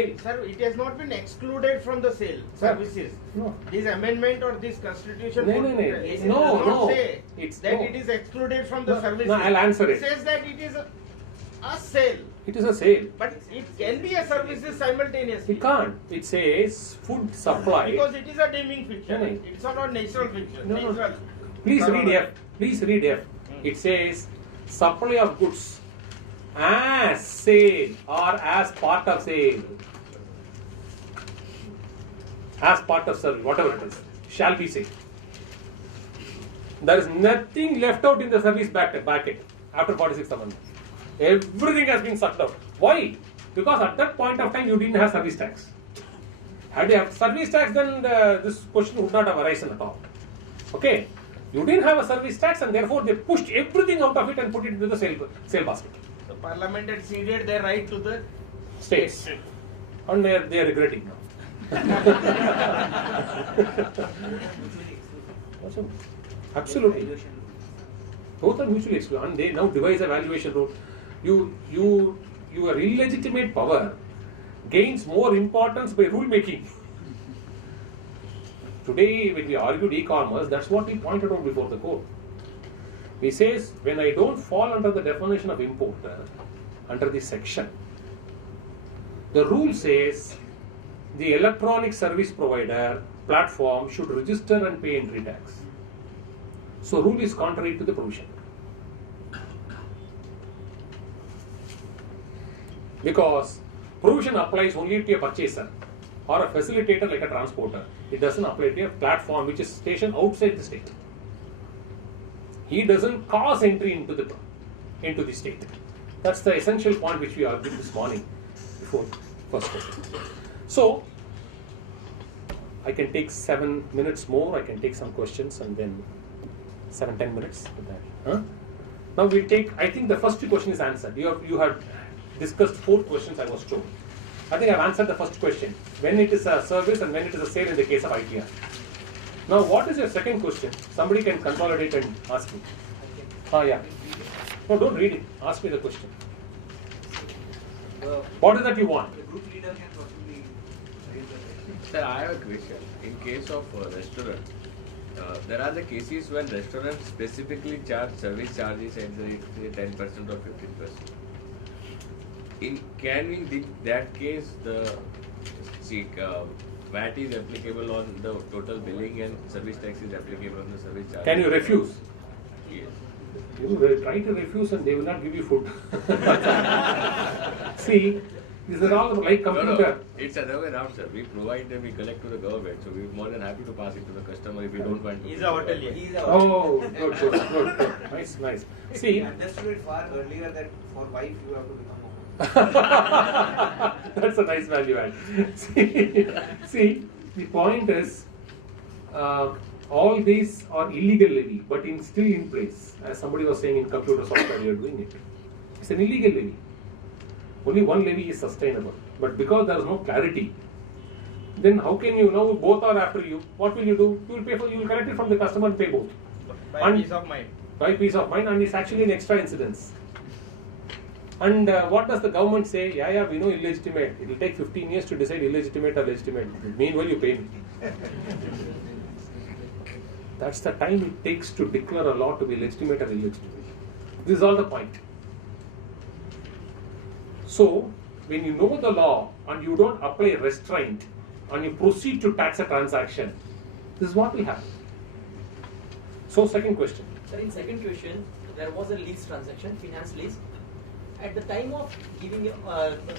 Sir, it has not been excluded from the sale services. No. This amendment or this constitution No, does no. not say It's that no. it is excluded from the services. No, I'll answer it. It says that it is a sale. It is a sale. But it can be a services simultaneously. It can't. It says food supply. Because it is a deeming fiction. No, no. It's not a natural fiction. No, no. Natural. Please read F. Please read F. It says supply of goods as sale or as part of sale. As part of service, whatever it is, shall be sale. There is nothing left out in the service bracket after 46th Amendment. Everything has been sucked out. Why? Because at that point of time you didn't have service tax. Had you had service tax, then this question would not have arisen at all. Okay? You didn't have a service tax and therefore they pushed everything out of it and put it into the sale basket. The parliament had ceded their right to the States. And they are regretting now. Absolutely. Both are mutually exclusive. And they now devise a valuation rule. Your illegitimate power gains more importance by rule making. Today, when we argued e-commerce, that's what we pointed out before the court. We says, when I don't fall under the definition of importer, under this section, the rule says the electronic service provider platform should register and pay entry tax. So rule is contrary to the provision. Because provision applies only to a purchaser or a facilitator like a transporter. It doesn't apply to a platform which is stationed outside the state. He doesn't cause entry into the state. That's the essential point which we argued this morning before first question. So I can take 7 minutes more. I can take some questions and then 7-10 minutes with that. Huh? Now we'll take. I think the first two question is answered. You have discussed 4 questions. I was told. I think I've answered the first question. When it is a service and when it is a sale in the case of IPR. Now what is your second question? Somebody can consolidate and ask me. Yeah. No, don't read it. Ask me the question. What is that you want? The group leader can possibly raise the question. Sir, I have a question. In case of restaurant, there are the cases when restaurants specifically charge service charges at the rate say 10% or 15%. Can in that case the VAT is applicable on the total billing and service tax is applicable on the service charge? Can you refuse? Yes. You try to refuse and they will not give you food. See, these are all like computer. No, it's other way around, sir. We provide them, we collect to the government, so we're more than happy to pass it to the customer if we don't want to. He's a hotelier. Oh, good. Nice. See, I understood it far earlier that for wife you have to become a that's a nice value add. See, the point is, all these are illegal levy, but still in place. As somebody was saying in computer software, you are doing it. It's an illegal levy. Only one levy is sustainable. But because there is no clarity, then how can you know both are after you? What will you do? You will collect it from the customer and pay both. By peace of mind. By peace of mind, and it's actually an extra incidence. And what does the government say? Yeah, we know illegitimate. It will take 15 years to decide illegitimate or legitimate. Meanwhile, you pay me. That's the time it takes to declare a law to be legitimate or illegitimate. This is all the point. So, when you know the law and you don't apply restraint and you proceed to tax a transaction, this is what will happen. So, second question. Sir, in second question, there was a lease transaction, finance lease. At the time of giving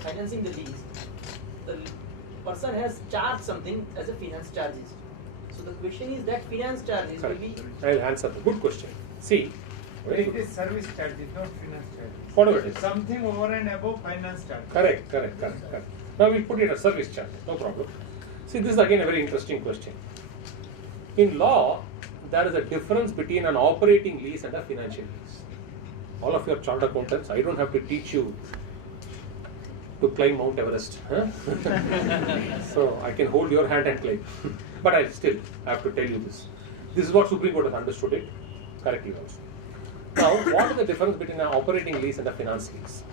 financing the lease, the person has charged something as a finance charges. So the question is that finance charges will be. I'll answer. Good question. See, it is service charges, not finance charges. Whatever it is. Something over and above finance charges. Correct. Now we put it as service charge. No problem. See, this is again a very interesting question. In law, there is a difference between an operating lease and a financial lease. All of your chartered accountants, I don't have to teach you to climb Mount Everest. Huh? So I can hold your hand and climb. But I still have to tell you this. This is what Supreme Court has understood it correctly also. Now, what is the difference between an operating lease and a finance lease?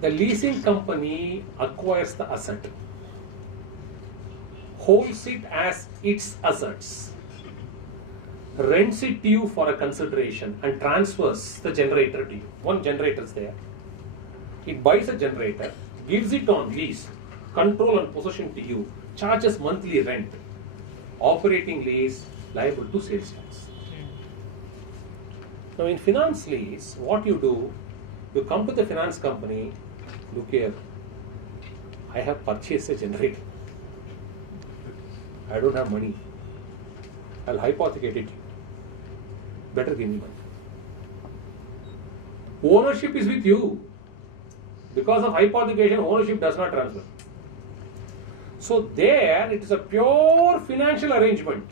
The leasing company acquires the asset, holds it as its assets, rents it to you for a consideration and transfers the generator to you. One generator is there. It buys a generator, gives it on lease, control and possession to you, charges monthly rent. Operating lease liable to sales tax. Now in finance lease, what you do, you come to the finance company, look here, I have purchased a generator. I don't have money. I'll hypothecate it. Better give me money. Ownership is with you. Because of hypothecation, ownership does not transfer. So there, it is a pure financial arrangement.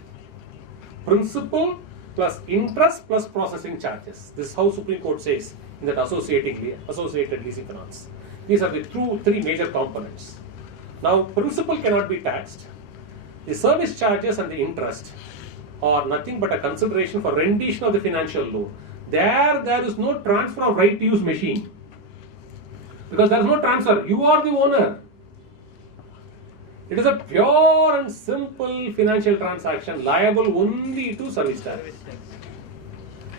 Principal plus interest plus processing charges. This is how Supreme Court says in that associated leasing finance. These are the three major components. Now, principal cannot be taxed. The service charges and the interest are nothing but a consideration for rendition of the financial loan. There is no transfer of right to use machine. Because there is no transfer. You are the owner. It is a pure and simple financial transaction liable only to service tax.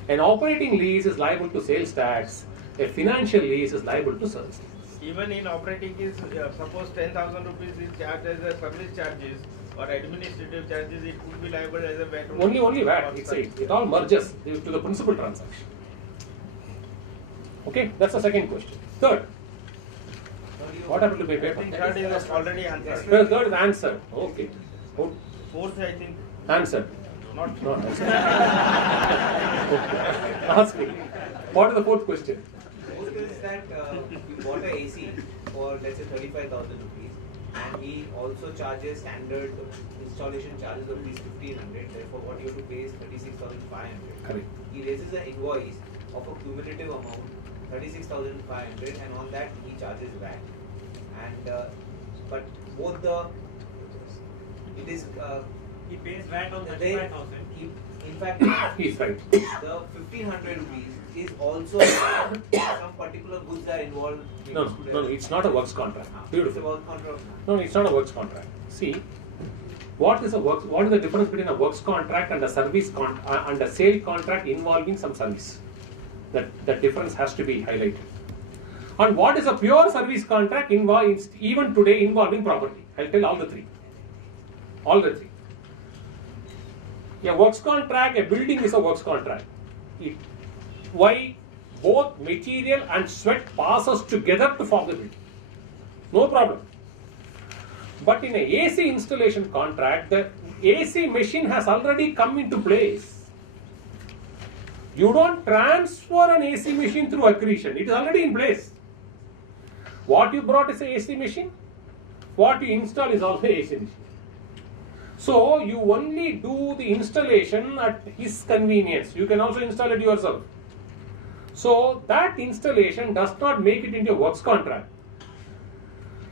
An operating lease is liable to sales tax. A financial lease is liable to service tax. Even in operating is suppose 10,000 rupees is charged as a service charges or administrative charges, it would be liable as a VAT. Only VAT. It all merges to the principal transaction. Okay, that's the second question. Third. What happened to my I paper? think third is already answered. Third is answered. Okay. Fourth, I think, Answered. not answered. Okay. Ask me. What is the fourth question? Fourth is that you bought a AC for let's say 35,000 rupees, and he also charges standard installation charges of rupees 1,500. Therefore, what you have to pay is 36,500. Correct. He raises an invoice of a cumulative amount 36,500, and on that he charges VAT. And but both it is He pays VAT on they, 35,000. in fact He's right. the 1,500 rupees is also some particular goods are involved. No, it's not a works contract. It's Beautiful. about contract. No, it's not a works contract. See, what is the difference between a works contract and a service and a sale contract involving some service? That difference has to be highlighted. And what is a pure service contract even today involving property? I'll tell all the three. All the three. A works contract, a building is a works contract. Why? Both material and sweat passes together to form the building. No problem. But in a AC installation contract, the AC machine has already come into place. You don't transfer an AC machine through accretion. It is already in place. What you brought is an AC machine. What you install is also AC machine. So you only do the installation at his convenience. You can also install it yourself. So that installation does not make it into a works contract.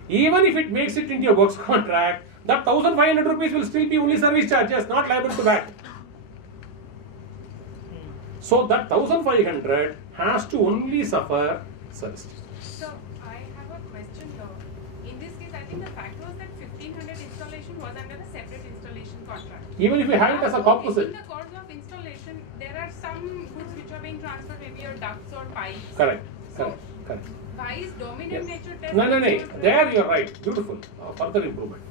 Even if it makes it into a works contract, that 1,500 rupees will still be only service charges, not liable to VAT. So that 1,500 has to only suffer service charges. So I have a question though. In this case, I think the fact was that 1,500 installation was under a separate installation contract. Even if you have it as a composite. In the course of installation, there are some goods which are being transferred, maybe your ducts or pipes. Correct. So Correct. why is dominant Yes. nature test? No. not There you are right. Beautiful. Further improvement.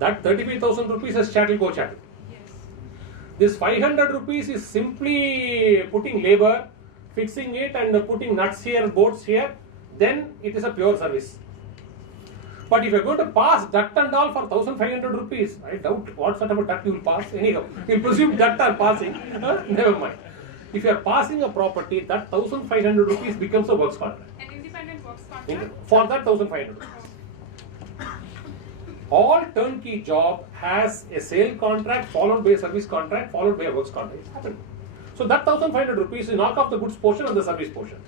That 35,000 rupees is chattel go chattel. Yes. This 500 rupees is simply putting labor, fixing it and putting nuts here, bolts here. Then it is a pure service. But if you are going to pass duct and all for 1,500 rupees, I doubt what sort of a duct you will pass. Anyhow, you will presume duct are passing. Never mind. If you are passing a property, that 1,500 rupees becomes a works contract. An independent works contract. For that 1,500 rupees. All turnkey job has a sale contract followed by a service contract followed by a works contract. It's happened. So that 1,500 rupees you knock off the goods portion and the service portion.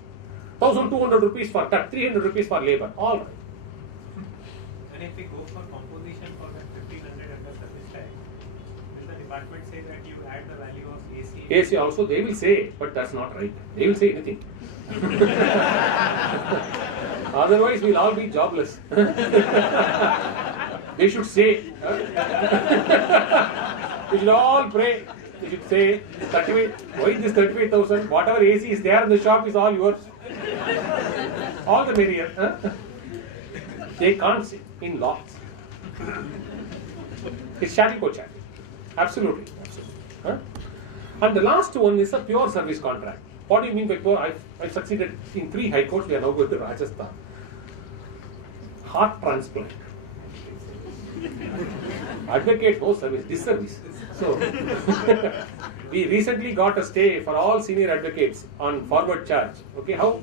1,200 rupees for cut, 300 rupees for labor. All right. And if we go for composition for that 1,500 under service tax, will the department say that you add the value of AC? AC also they will say, but that's not right. They will say anything. Otherwise, we'll all be jobless. They should say. We should all pray. We should say, 38, why this 38,000? Whatever AC is there in the shop is all yours. All the merrier. They can't say in law. It's chattel co chattel. Absolutely. And the last one is a pure service contract. What do you mean by pure? I've succeeded in 3 high courts. We are now going to Rajasthan. Heart transplant. Advocate, no service, disservice. So, we recently got a stay for all senior advocates on forward charge. Okay, how?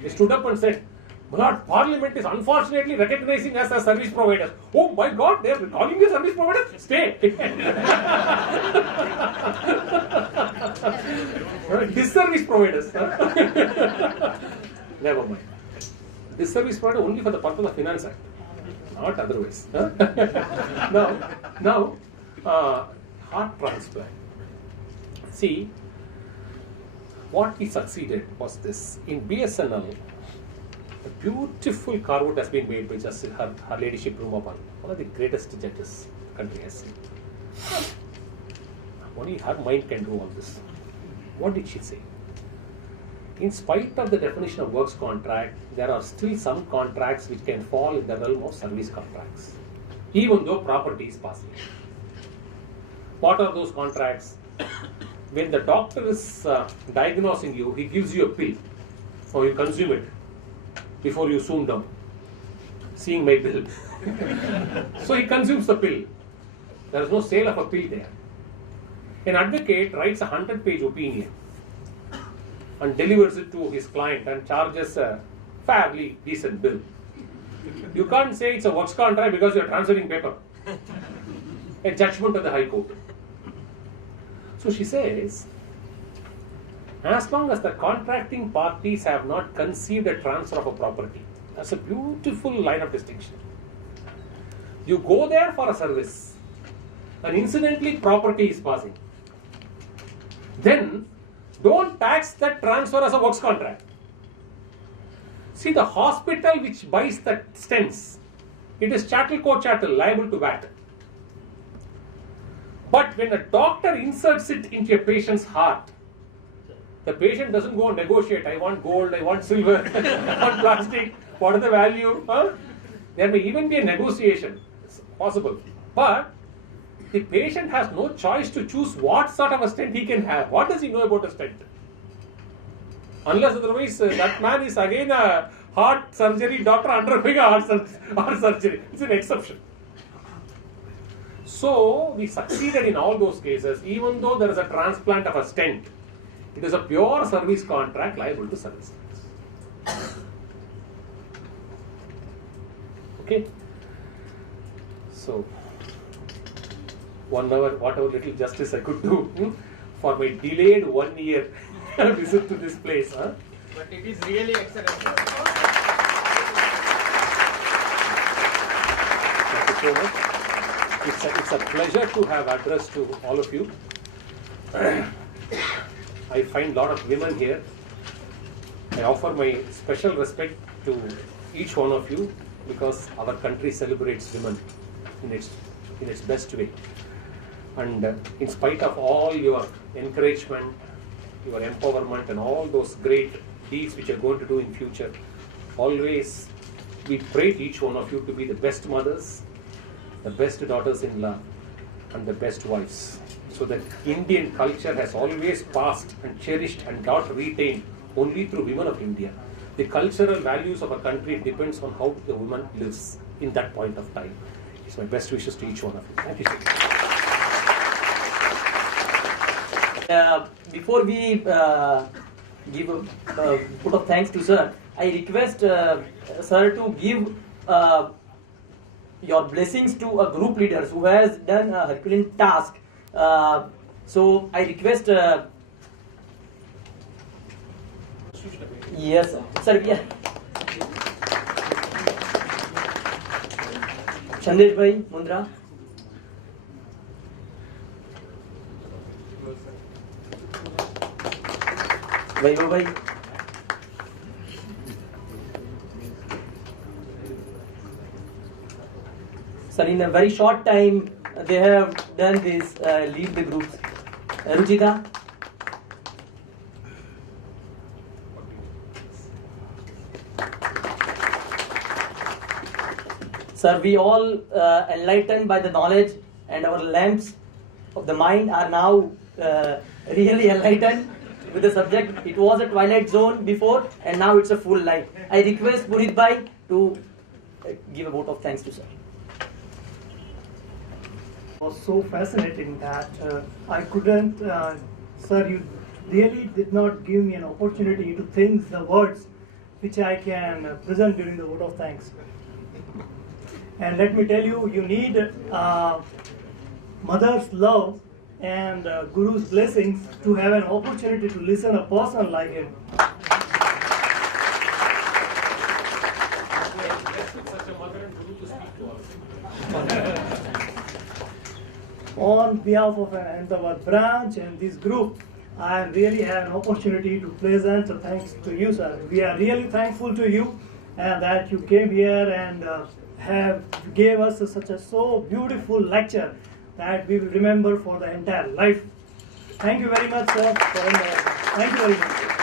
They stood up and said, "My Lord, Parliament is unfortunately recognizing us as service providers." Oh my God, they are calling you service providers? Stay. Disservice providers. Never mind. Disservice provider only for the purpose of Finance Act, not otherwise. Now, heart transplant. See, what we succeeded was this. In BSNL, a beautiful carve-out has been made by Justice Her Ladyship Rumapan, one of the greatest judges the country has seen. Only her mind can do all this. What did she say? In spite of the definition of works contract, there are still some contracts which can fall in the realm of service contracts, even though property is passing. What are those contracts? When the doctor is diagnosing you, he gives you a pill, or you consume it before you zoom down, seeing my bill. So he consumes the pill. There is no sale of a pill there. An advocate writes a 100-page opinion and delivers it to his client and charges a fairly decent bill. You can't say it's a works contract because you are transferring paper. A judgment of the High Court. So she says, as long as the contracting parties have not conceived a transfer of a property, that's a beautiful line of distinction. You go there for a service, and incidentally property is passing. Then don't tax that transfer as a works contract. See, the hospital which buys the stents, it is chattel co chattel, liable to VAT. But when a doctor inserts it into a patient's heart, the patient doesn't go and negotiate. I want gold, I want silver, I want plastic. What is the value? There may even be a negotiation. It's possible. But the patient has no choice to choose what sort of a stent he can have. What does he know about a stent? Unless otherwise that man is again a heart surgery doctor undergoing a heart surgery. It's an exception. So we succeeded in all those cases, even though there is a transplant of a stent. It is a pure service contract liable to service tax. Okay. So 1 hour, whatever little justice I could do for my delayed 1 year visit to this place. But it is really excellent. Thank you so much. It's a pleasure to have address to all of you. I find a lot of women here. I offer my special respect to each one of you because our country celebrates women in its best way. And in spite of all your encouragement, your empowerment and all those great deeds which you are going to do in future, always we pray to each one of you to be the best mothers, the best daughters-in-law and the best wives. So that Indian culture has always passed and cherished and not retained only through women of India. The cultural values of a country depends on how the woman lives in that point of time. It's my best wishes to each one of you. Thank you so much. Before we give a vote of thanks to sir, I request sir to give your blessings to a group leaders who has done a Herculean task. So I request. Yes, sir. Yeah. Chandesh bhai, Mundra. Vaibhav bhai. Sir, in a very short time, they have done this, lead the groups. Ruchita? Sir, we all enlightened by the knowledge, and our lamps of the mind are now really enlightened with the subject. It was a twilight zone before, and now it's a full light. I request Purit Bhai to give a vote of thanks to sir. It was so fascinating that I couldn't, sir, you really did not give me an opportunity to think the words which I can present during the vote of thanks. And let me tell you, you need mother's love and Guru's blessings to have an opportunity to listen a person like him. On behalf of an Ahmedabad branch and this group, I really have an opportunity to present a thanks to you, sir. We are really thankful to you and that you came here and gave us such a so beautiful lecture that we will remember for the entire life. Thank you very much, sir. Thank you very much.